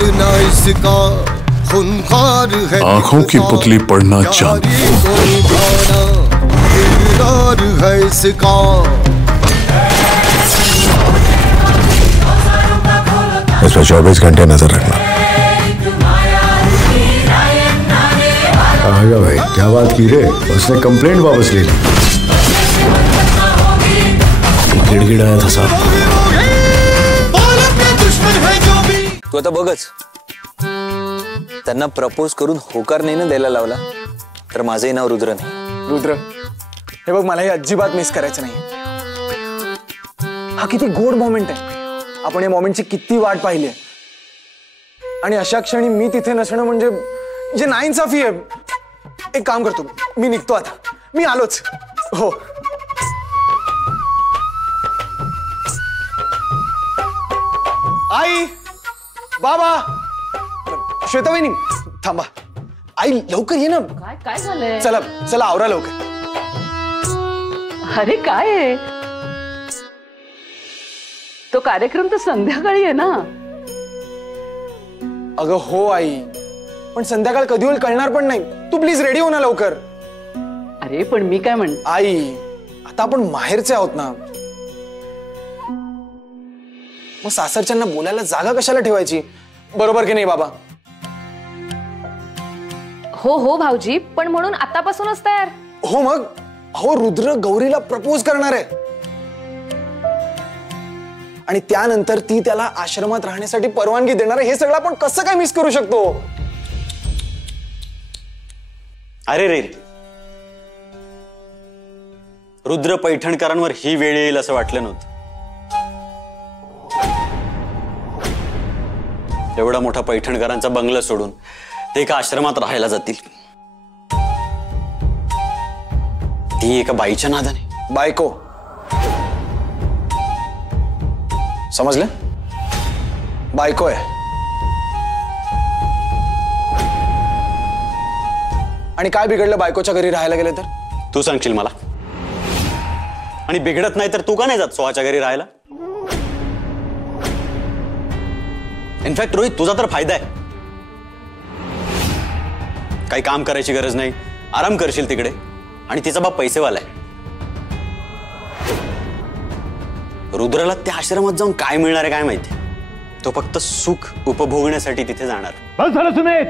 पड़ना इसका खूंखार है, आंखों की पुतली पड़ना चांदी है इसका। इसमें 24 घंटे नजर रखना। आएगा भाई, क्या बात की रे? उसने कंप्लेंट वापस ले ली। गिड़गिड़ाया था साहब। तू आता बघच, त्यांना प्रपोज करून होकार नाही ना द्यायला लावला तर माझंही नाव रुद्र नाही। रुद्र, हे बघ, मला हे अजिबात मिस करायचं नाही। हा किती गोड मोमेंट आहे, आपण या मोमेंटची किती वाट पाहिली आहे, आणि अशा क्षणी मी तिथे नसणं म्हणजे नाइंसाफी आहे। एक काम करतो, मी निघतो आता, मी आलोच। हो, आई, बाबा, श्वेता वहिनी, थांबा। आई लवकर ये ना। काय झालंय? चला चला, आवरा लवकर। अरे काय आहे? तो कार्यक्रम तर संध्याकाळी आहे ना। अगं हो आई, पण संध्याकाळ कधी होईल कळणार पण नाही। तू प्लीज रेडी हो ना लवकर। अरे पण मी काय म्हण, आई, आता आपण माहेरचे आहोत ना, मग सासरच्यांना बोलायला जागा कशाला ठेवायची? बरोबर की नाही बाबा? हो हो भाऊजी, पण म्हणून आतापासूनच तयार? हो मग, हो, रुद्र गौरीला प्रपोज करणार आहे, आणि त्यानंतर ती त्याला आश्रमात राहण्यासाठी परवानगी देणार आहे। हे सगळं आपण कसं काय मिस करू शकतो? अरे रे, रुद्र पैठणकरांवर ही वेळ येईल असं वाटलं नव्हतं। एवढा मोठा पैठणकरांचा बंगला सोडून ते एका आश्रमात राहायला जातील, ती एका बाईच्या नादाने। बायको, समजलं? बायको आहे, आणि काय बिघडलं बायकोच्या घरी राहायला गेले तर? तू सांगशील मला, आणि बिघडत नाही तर तू का नाही जात सोहाच्या घरी राहायला? इनफॅक्ट रोहित, तुझा तर फायदा आहे, काही काम करायची गरज नाही, आराम करशील तिकडे, आणि तिचा बाप पैसेवाला आहे। रुद्राला त्या आश्रमात जाऊन काय मिळणार आहे काय माहिती? तो फक्त सुख उपभोगण्यासाठी तिथे जाणार। बस झालं सुमित,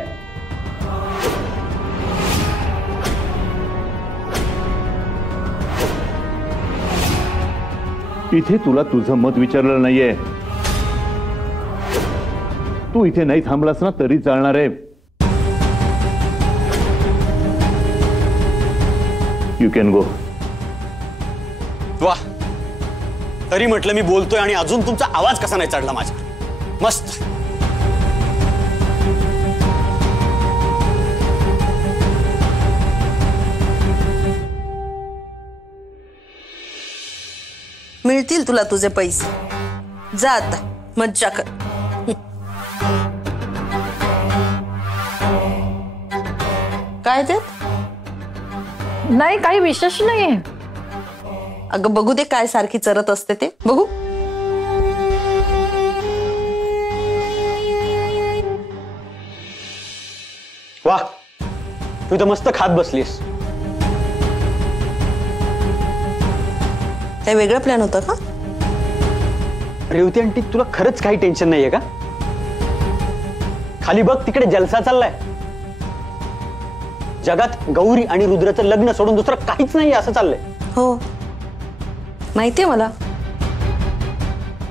इथे तुला तुझं मत विचारलं नाहीये। तू इथे नाही थांबलास ना तरी चालणार आहे। You can go. वा, तरी म्हटलं मी बोलतोय आणि अजून तुमचा आवाज कसा नाही चढला माझ्या? मस्त। मिळतील तुला तुझे पैसे, जा आता मज्जा कर। काय ते? नाही, काही विशेष नाहीये। अगं बघू दे, काय सारखी चरत असते ते बघू। वा, तू तर मस्त खात बसलीस। काय वेगळं प्लॅन होतं का? रेवती आंटी, तुला खरंच काही टेन्शन नाहीये का? खाली बघ, तिकडे जलसा चाललाय। जगात गौरी आणि रुद्राचं लग्न सोडून दुसरं काहीच नाही असं चाललंय। हो, माहितीये मला।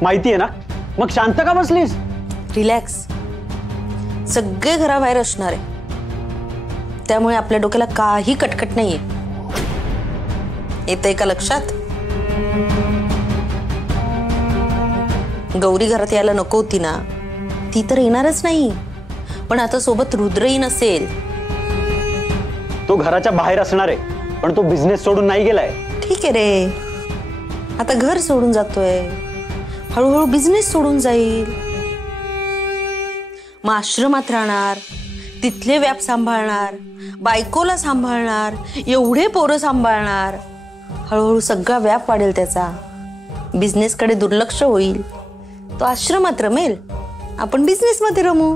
माहितीये ना, मग शांत का बसलीस? रिलॅक्स, सगळे घराबाहेर असणार आहे, त्यामुळे आपल्या डोक्याला काही कटकट नाहीये। येतंय का लक्षात? गौरी घरात यायला नको होती ना, ती तर येणारच नाही, पण आता सोबत रुद्रही नसेल। तो घराच्या बाहेर असणार आहे, पण तो बिझनेस सोडून नाही गेलाय। ठीक आहे रे, आता घर सोडून जातोय, हळूहळू बिझनेस सोडून जाईल, मग आश्रमात राहणार, तिथले व्याप सांभाळणार, बायकोला सांभाळणार, एवढे पोरं सांभाळणार, हळूहळू सगळा व्याप वाढेल त्याचा, बिझनेसकडे दुर्लक्ष होईल, तो आश्रमात रमेल आपण बिझनेस मध्ये रमू.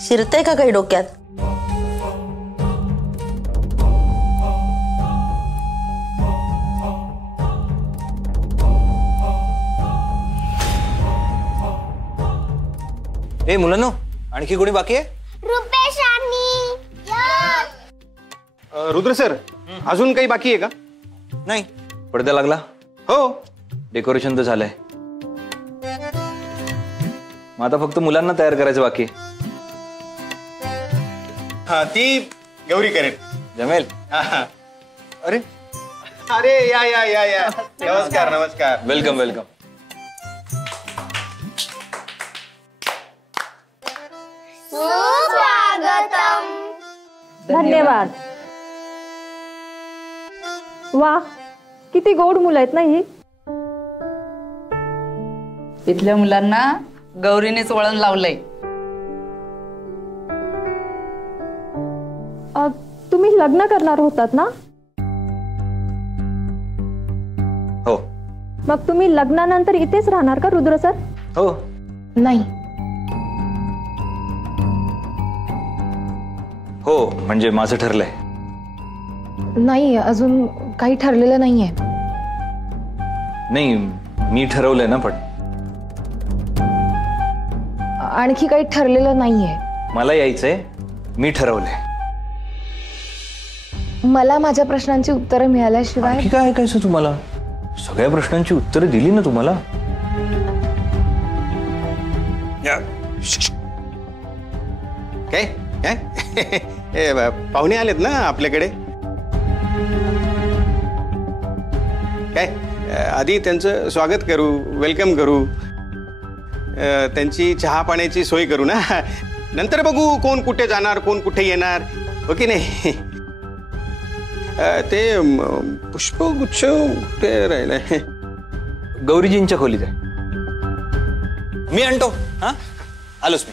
शिरतंय का काही डोक्यात? ए मुलांनो, आणखी कोणी बाकी आहे? रुपेश आणि रुद्र सर, अजून काही बाकी आहे का? नाही. पडदा लागला? हो. डेकोरेशन तर झालंय. मग आता फक्त मुलांना तयार करायचं बाकी आहे. हा, ती गौरी करेल. जमेल? अरे अरे या या या या नमस्कार नमस्कार. Welcome welcome. सुस्वागतम. धन्यवाद. वा, किती गोड मुलं आहेत ना ही. इथल्या मुलांना गौरीनेच वळण लावलंय. तुम्ही लग्न करणार होतात ना? हो. मग तुम्ही लग्नानंतर इथेच राहणार का रुद्र सर? हो. नाही. हो, म्हणजे माझं ठरलंय. नाही, अजून काही ठरलेलं नाहीये. नाही, मी ठरवलंय ना. पण आणखी काही ठरलेलं नाहीये. मला यायचंय. मी ठरवलंय. मला माझ्या प्रश्नांची उत्तरं मिळाल्याशिवाय. आणखी काय ऐकायचं तुम्हाला? सगळ्या प्रश्नांची उत्तरं दिली ना तुम्हाला. काय काय पाहुणे आलेत ना आपल्याकडे. काय आधी त्यांचं स्वागत करू, वेलकम करू, त्यांची चहा पाण्याची सोय करू ना. नंतर बघू कोण कुठे जाणार, कोण कुठे येणार. हो की नाही? ते पुष्पगुच्छ ते राहिलंय. गौरीजींच्या खोलीत आहे. मी आणतो. हा, आलोच मी.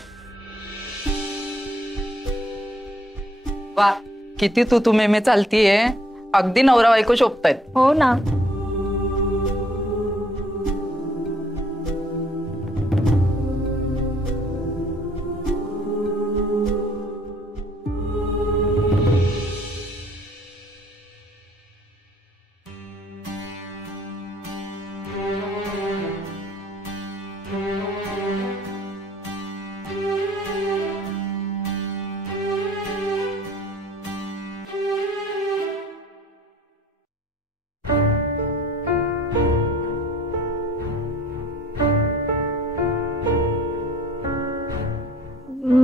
वा, किती तू मेमे चालतीये. अगदी नवरा बायको शोभतायत. हो ना.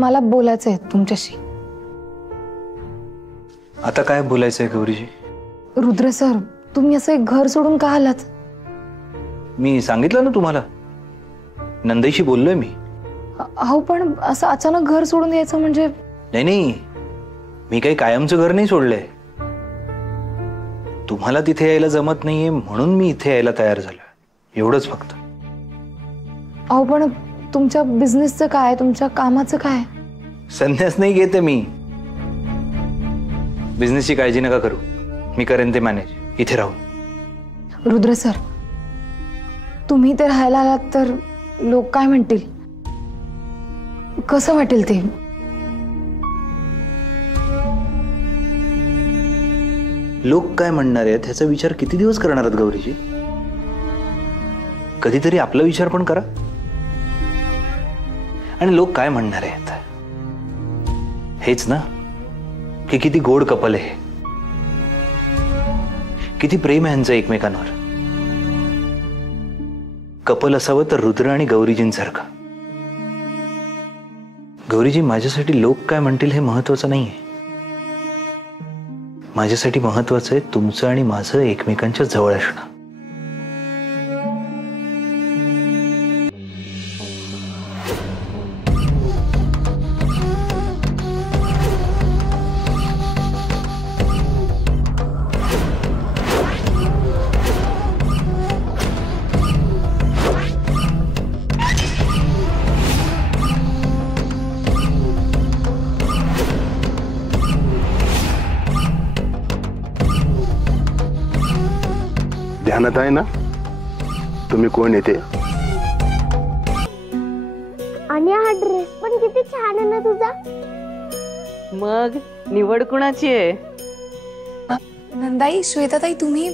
मला बोलायचं आहे तुमच्याशी. आता काय बोलायचंय गौरीजी? रुद्र सर, तुम्ही असं एक घर सोडून का आलात? मी सांगितलं ना तुम्हाला, नंदेशी बोललोय मी. अहो, पण असं अचानक घर सोडून यायचं म्हणजे? नाही नाही, मी काही कायमचं घर नाही सोडलंय. तुम्हाला तिथे यायला जमत नाहीये म्हणून मी इथे यायला तयार झालोय, एवढंच फक्त. अहो, पण तुमच्या बिझनेसचं काय, तुमच्या कामाचं काय? संन्यास नाही घेते मी. बिझनेसची काळजी नका करू, मी करेन ते मॅनेज इथे राहून. रुद्र सर, तुम्ही ते राहायला आलात तर लोक काय म्हणतील, कसं वाटेल ते? लोक काय म्हणणार आहेत ह्याचा विचार किती दिवस करणार आहेत गौरीजी? कधीतरी आपला विचार पण करा. आणि लोक काय म्हणणार आहेत हेच ना, की किती गोड कपल आहे, किती प्रेम आहे यांचं एकमेकांवर. कपल असावं तर रुद्र आणि गौरीजींसारखं. गौरीजी, माझ्यासाठी लोक काय म्हणतील हे महत्वाचं नाहीये. माझ्यासाठी महत्वाचं आहे तुमचं आणि माझं एकमेकांच्या जवळ असणं. ध्यानात आहे ना? तुम्ही कोण येते? आणि हा ड्रेस पण किती छान आहे ना तुझा. मग निवड कुणाची आहे? नंदाई, श्वेताताई, तुम्ही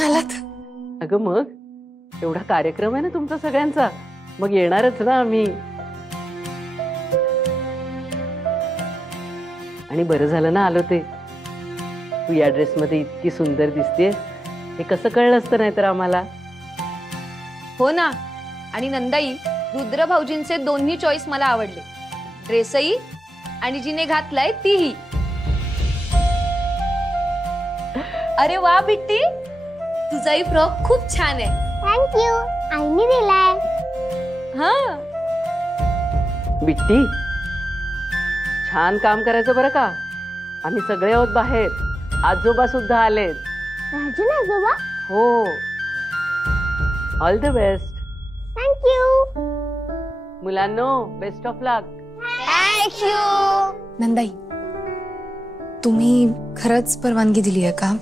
आलात? अगं मग एवढा कार्यक्रम आहे ना तुमचा सगळ्यांचा, मग येणारच ना आम्ही. आणि बरं झालं ना आलो ते. तू या ड्रेसमध्ये इतकी सुंदर दिसतेस हे कसं कळलं असतं नाही तर आम्हाला. हो ना. आणि नंदाई, रुद्र भाऊजींचे दोन्ही चॉईस मला आवडले, ड्रेसही आणि जिने घातलाय तीही. अरे वा बिट्टी, तुझाही फ्रॉक खूप छान आहे. थँक्यू, आईने दिलाय. हा बिट्टी, छान काम करायचं बरं का. आम्ही सगळे आहोत बाहेर, आजोबा सुद्धा आलेत. राजन आजोबा? हो. All the best. थँक्यू. मुलांनो, best of luck. Thank you. Nandai, तुम्ही खरंच परवानगी दिली आहे का?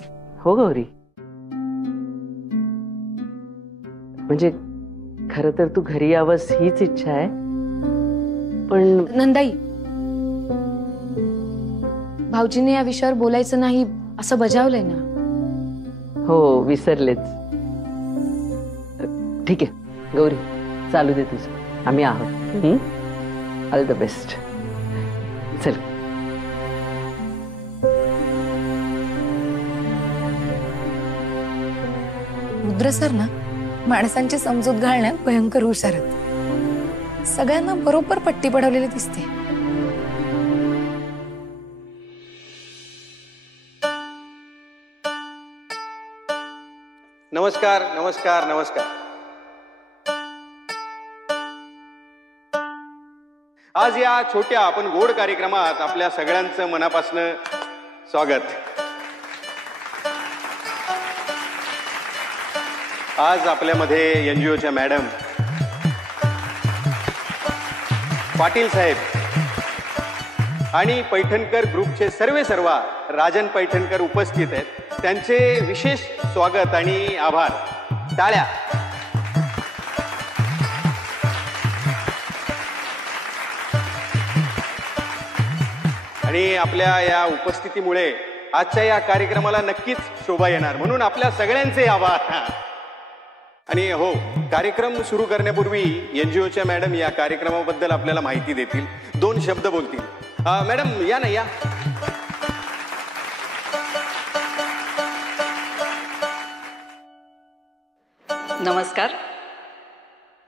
हो गौरी, म्हणजे खरं तर तू घरी यावंस हीच इच्छा आहे, पण नंदाई, भाऊजीने या विषयावर बोलायचं नाही असं बजावलंय ना. हो विसरलेच. ठीक आहे गौरी, चालू दे तुझं, आम्ही आहोत. All the best. चल. रुद्र सर ना माणसांची समजूत घालण्यात भयंकर हुशार आहेत. सगळ्यांना बरोबर पट्टी पडवलेली दिसते. नमस्कार नमस्कार नमस्कार. आज या छोट्या पण गोड कार्यक्रमात आपल्या सगळ्यांचं मनापासनं स्वागत. आज आपल्यामध्ये एनजीओच्या मॅडम, पाटील साहेब आणि पैठणकर ग्रुपचे सर्व राजन पैठणकर उपस्थित आहेत. त्यांचे विशेष स्वागत आणि आभार. टाळ्या. आणि आपल्या या उपस्थितीमुळे आजच्या या कार्यक्रमाला नक्कीच शोभा येणार, म्हणून आपल्या सगळ्यांचे आभार. आणि हो, कार्यक्रम सुरू करण्यापूर्वी एनजीओच्या मॅडम या कार्यक्रमाबद्दल आपल्याला माहिती देतील, 2 शब्द बोलतील. मॅडम या ना, या. नमस्कार.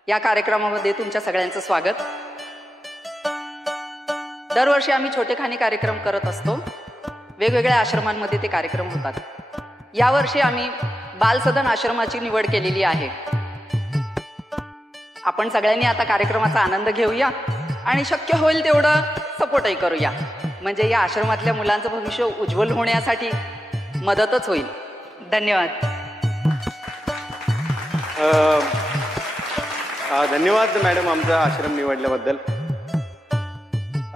या कार्यक्रमामध्ये तुमच्या सगळ्यांचं स्वागत. दरवर्षी आम्ही छोटेखानी कार्यक्रम करत असतो. वेगवेगळ्या आश्रमांमध्ये ते कार्यक्रम होतात. यावर्षी आम्ही बालसदन आश्रमाची निवड केलेली आहे. आपण सगळ्यांनी आता कार्यक्रमाचा आनंद घेऊया आणि शक्य होईल तेवढं सपोर्टही करूया, म्हणजे या आश्रमातल्या मुलांचं भविष्य उज्ज्वल होण्यासाठी मदतच होईल. धन्यवाद. धन्यवाद मॅडम आमचा आश्रम निवडल्याबद्दल.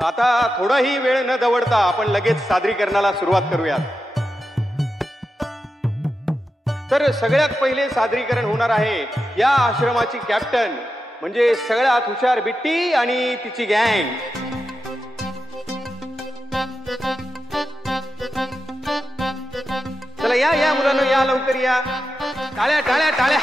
आता थोडाही वेळ न दवडता आपण लगेच सादरीकरणाला सुरुवात करूयात. तर सगळ्यात पहिले सादरीकरण होणार आहे या आश्रमाची कॅप्टन, म्हणजे सगळ्यात हुशार बिट्टी आणि तिची गँग. चला या या मुलांनो, या लवकर या. टाळ्या टाळ्या टाळ्या.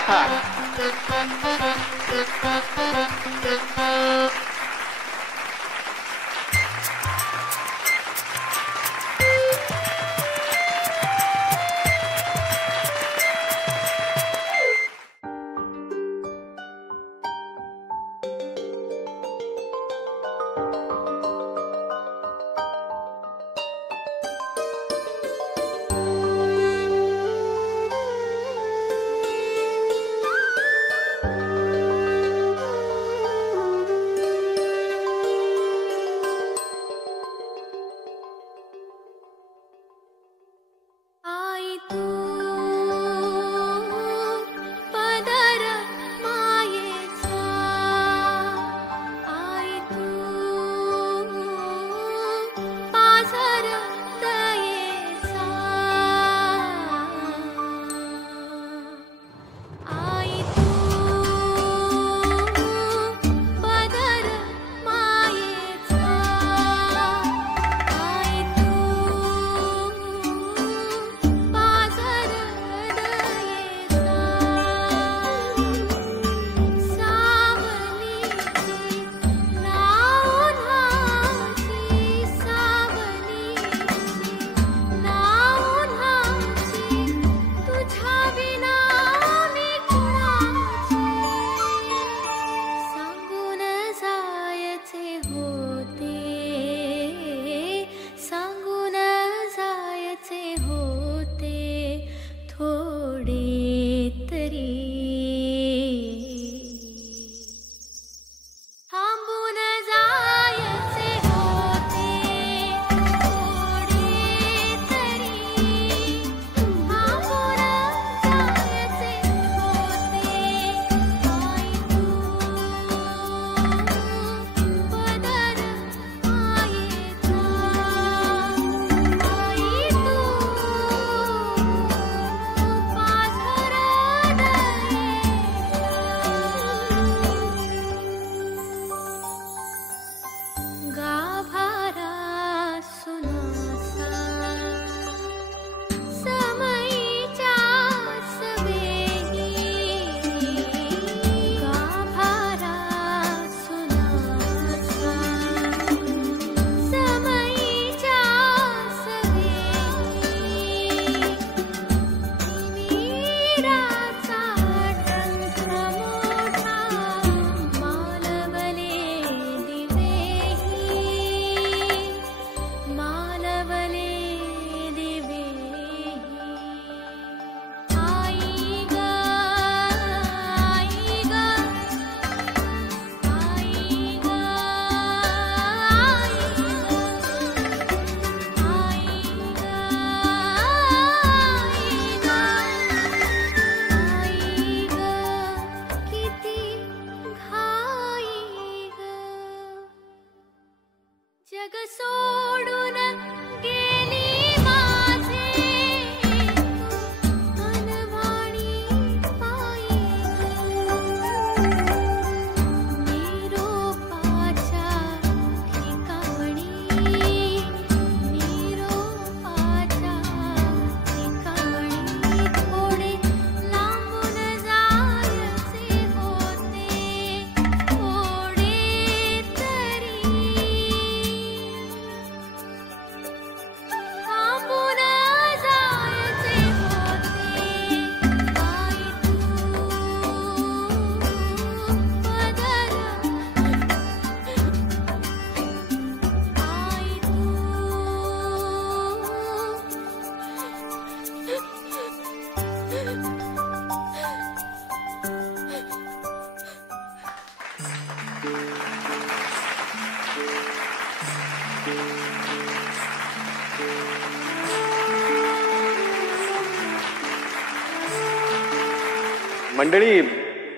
मंडळी,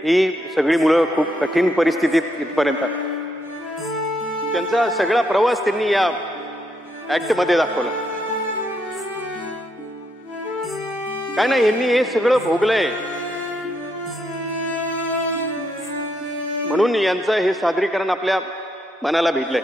ही सगळी मुलं खूप कठीण परिस्थितीत इथपर्यंत आली. त्यांचा सगळा प्रवास त्यांनी या ऍक्ट मध्ये दाखवला. काय नाही, यांनी हे सगळं भोगलंय म्हणून यांचं हे सादरीकरण आपल्या मनाला भिडलंय.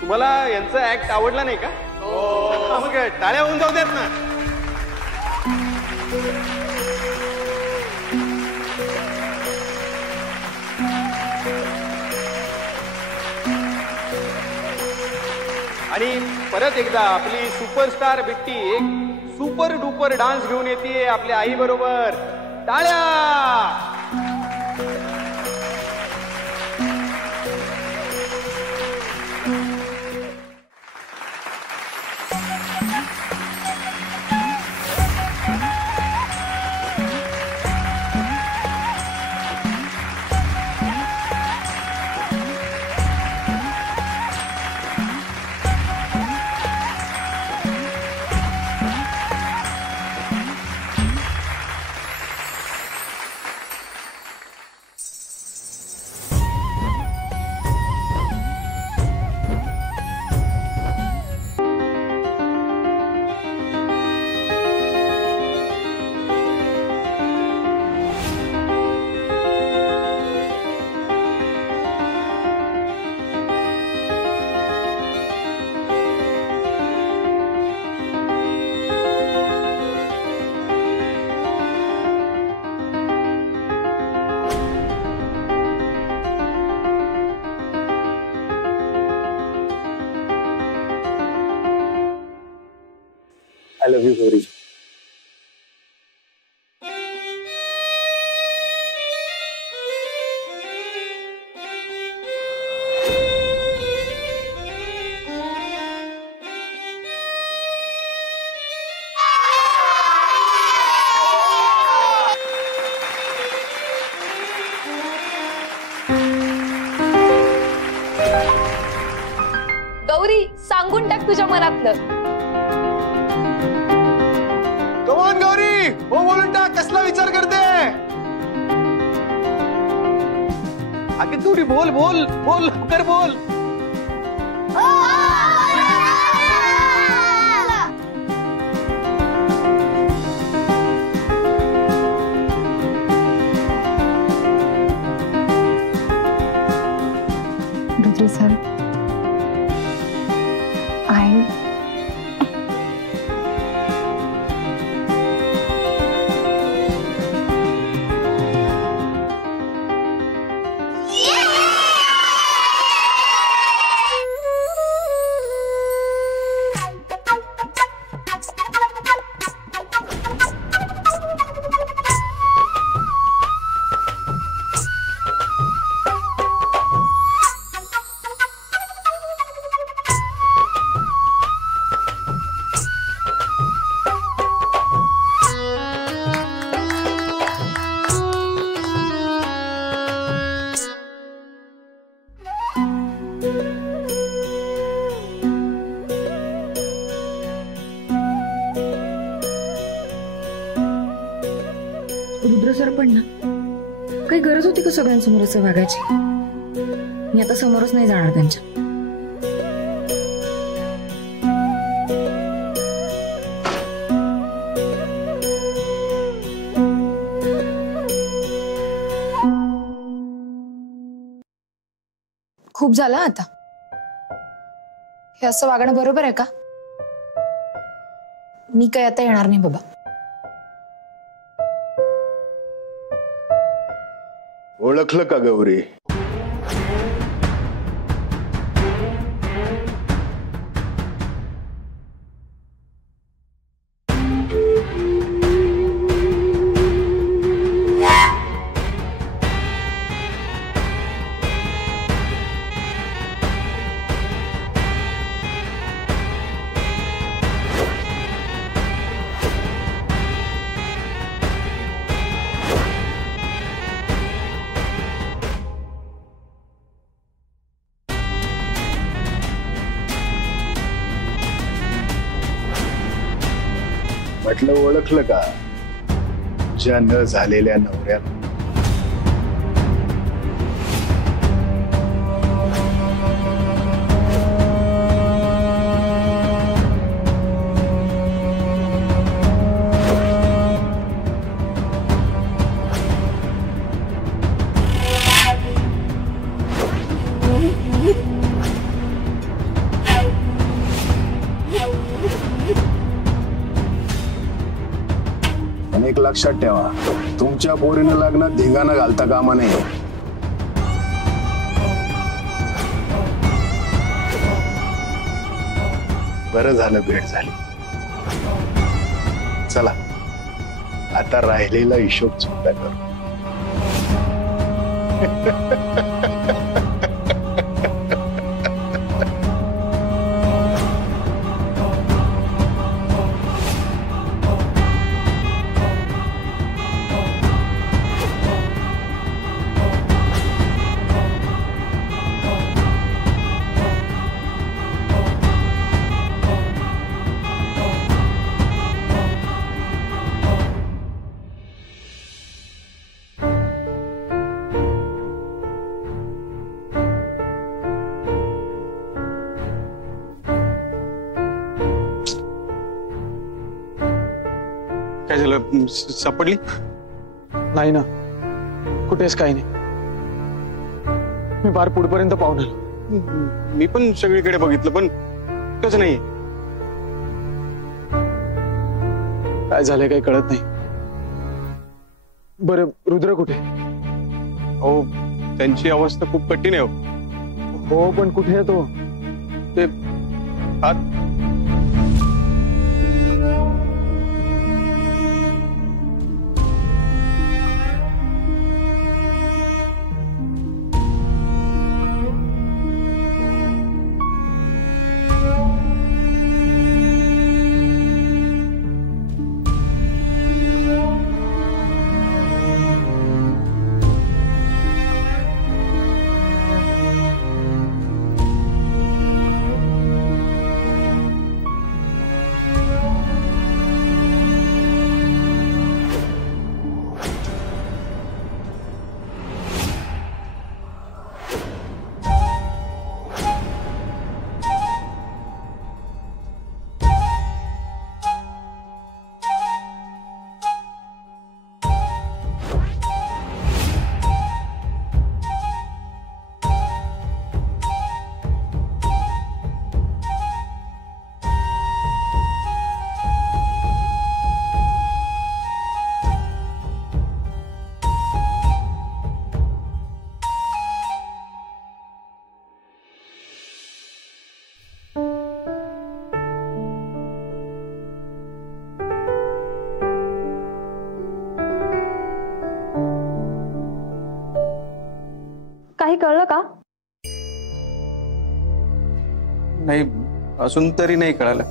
तुम्हाला यांचं ऍक्ट आवडला नाही का? मग टाळ्या होऊन जाऊ द्यात ना. आणि परत एकदा आपली सुपरस्टार बिट्टी एक सुपर डुपर डान्स घेऊन येते आपल्या आई बरोबर. टाळ्या. I love you, Gauri. Gauri, सांगून टाक तुझ्या मनातलं. कमॉन गौरी, हो बोलून टाक. कसला विचार करते? आगे थोडी बोल बोल बोल, लवकर बोल. रुद्र सर, रुद्र सर पण ना, काही गरज होती का सगळ्यांसमोर असं वागायची? मी आता समोरच नाही जाणार त्यांच्या. खूप झालं आता. हे असं वागणं बरोबर आहे का? मी काही आता येणार नाही बाबा. ओळखलं का गौरी? म्हटलं ओळखलं का तुझ्या न झालेल्या नवऱ्याला? एक लक्षात ठेवा, तुमच्या पोरीनं लग्नात धिंगाणा घालता कामा नये. बरं झालं भेट झाली. चला आता राहिलेला हिशोब चुकता करू. काय झालं? सापडली नाही ना, कुठेच काही नाही. मी फार पुढपर्यंत पाहून आलो. मी पण सगळीकडे बघितलं पण कसं नाही. काय झालंय काही कळत नाही. बरं रुद्र कुठे? हो त्यांची अवस्था खूप कठीण आहे. हो पण कुठे आहे तो? ते आत काही कळलं का? नाही, अजून तरी नाही कळालं.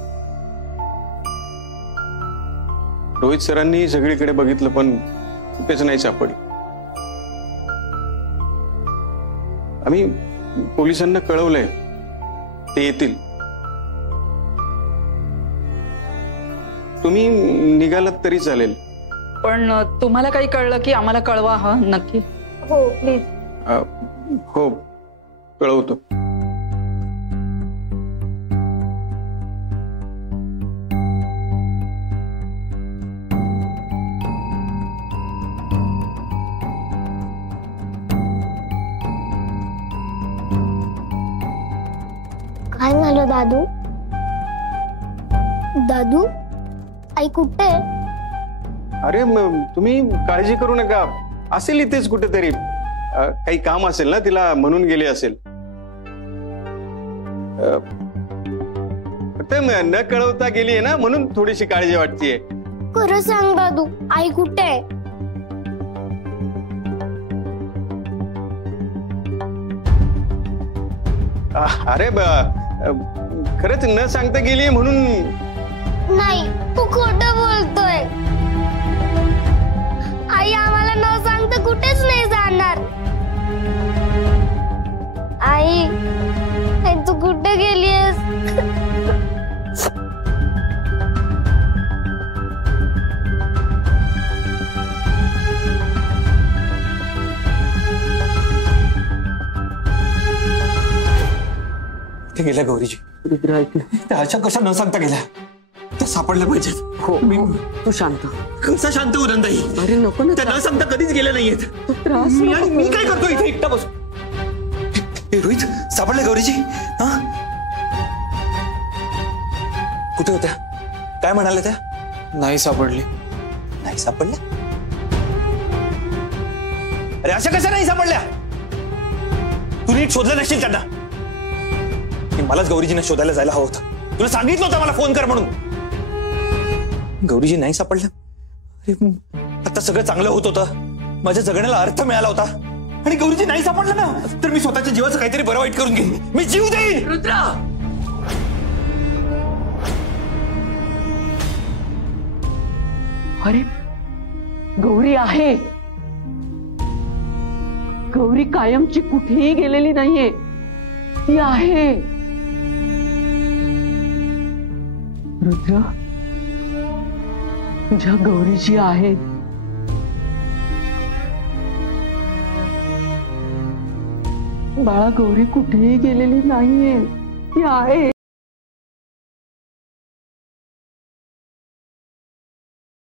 रोहित सरांनी सगळीकडे बघितलं पण कुठेच नाही सापडली. आम्ही पोलिसांना कळवलंय, ते येतील. तुम्ही निघालात तरी चालेल. पण तुम्हाला काही कळलं की आम्हाला कळवा. हा नक्की. हो प्लीज. हो कळवतो. काय झालं दादू? दादू आई कुठे? अरे तुम्ही काळजी करू नका, असेल इथेच कुठेतरी. काही काम असेल ना तिला म्हणून गेली असेल. न कळवता गेली आहे ना म्हणून थोडीशी काळजी वाटतेय. खरं सांग दादू, आई कुठे? अरे खरंच न सांगता गेली म्हणून नाही, तू खोटं बोलतोय. आई आम्हाला न सांगता कुठेच नाही जाणार. आई तू कुठे गेलीस? गेल्या गौरीजी? रुद्र ऐक, त्या अशा कशा न सांगता गेल्या? त्या सापडल्या पाहिजेत. हो मी तू शांत. कसा शांत होऊ नंदाई? अरे नको ना, त्या न सांगता कधीच गेल्या नाहीयेत. त्रास मी काय करतो इथे एकटा बस? रोहित, सापडल्या गौरीजी? हा, कुठे होत्या? काय म्हणाल्या त्या? नाही सापडली. नाही सापडल्या? अरे अशा कशा नाही सापडल्या? तू नीट शोधलं नसशील त्यांना. मलाच गौरीजींना शोधायला जायला हवं होतं. तुला सांगितलं होतं मला फोन कर म्हणून. गौरीजी नाही सापडल्या. अरे आता सगळं चांगलं होत होतं, माझ्या जगण्याला अर्थ मिळाला होता, आणि गौरीजी नाही सापडलं ना, तर मी स्वतःच्या जीवाचं काहीतरी बरं वाईट करून घेईन. मी जीव देईन. रुद्रा, अरे गौरी आहे. गौरी कायमची कुठेही गेलेली नाहीये, ती आहे. रुद्र, तुझ्या गौरीची आहे. बाळा, गौरी कुठेही गेलेली नाहीये, ती आहे.